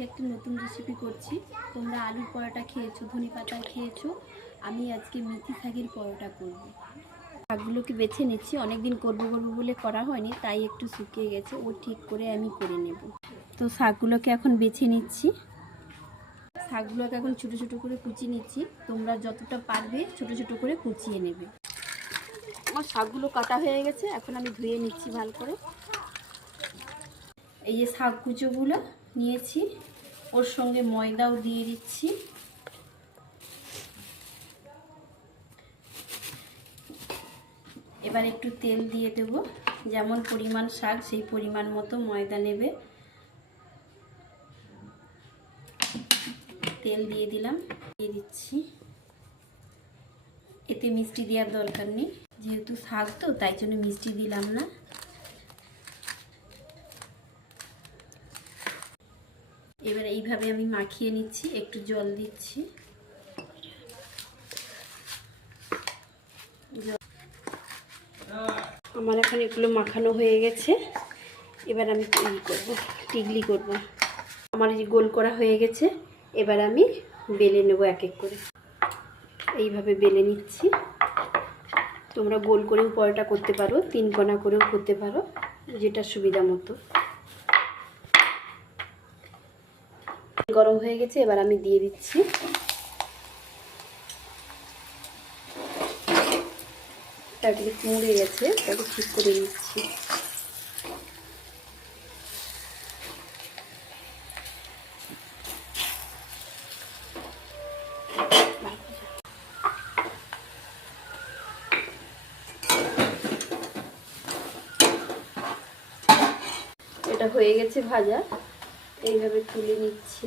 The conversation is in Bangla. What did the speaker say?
আজকে একটা নতুন রেসিপি করছি। তোমরা আলুর পরোটা খেয়েছো, ধনে পাতায় খেয়েছো, আমি আজকে মেথি শাকের পরোটা করব। শাকগুলোকে বেছে নিচ্ছি, অনেকদিন করবো বলে করা হয়নি, তাই একটু শুকিয়ে গেছে, ও ঠিক করে আমি করে নেব। তো শাকগুলোকে এখন বেছে নিচ্ছি। শাকগুলোকে এখন ছোটো ছোটো করে কুচিয়ে নিচ্ছি। তোমরা যতটা পারবে ছোটো ছোটো করে কুচিয়ে নেবে। আমার শাকগুলো কাটা হয়ে গেছে, এখন আমি ধুয়ে নিচ্ছি ভালো করে। এই যে শাক কুচোগুলো নিয়েছি, ওর সঙ্গে ময়দাও দিয়ে দিচ্ছি। এবার একটু তেল দিয়ে দেব, যেমন পরিমাণ শাক সেই পরিমাণ মতো ময়দা নেবে। তেল দিয়ে দিলাম, দিয়ে দিচ্ছি। এতে মিষ্টি দেওয়ার দরকার নেই, যেহেতু শাক তো তাই জন্য মিষ্টি দিলাম না। এবার এইভাবে আমি মাখিয়ে নিচ্ছি, একটু জল দিচ্ছি। আমার এখন এগুলো মাখানো হয়ে গেছে। এবার আমি টিগলি করব। আমার এই গোল করা হয়ে গেছে, এবার আমি বেলে নেব এক এক করে। এইভাবে বেলে নিচ্ছি। তোমরা গোল করেও পরোটা করতে পারো, তিন কোনা করেও করতে পারো, যেটা সুবিধা মতো। গরম হয়ে গেছে, এবার আমি দিয়ে দিচ্ছি। তারপরে মুড়ে গেছে, তাকে ঠিক করে নিচ্ছি। এটা হয়ে গেছে ভাজা, এইভাবে তুলে নিচ্ছি।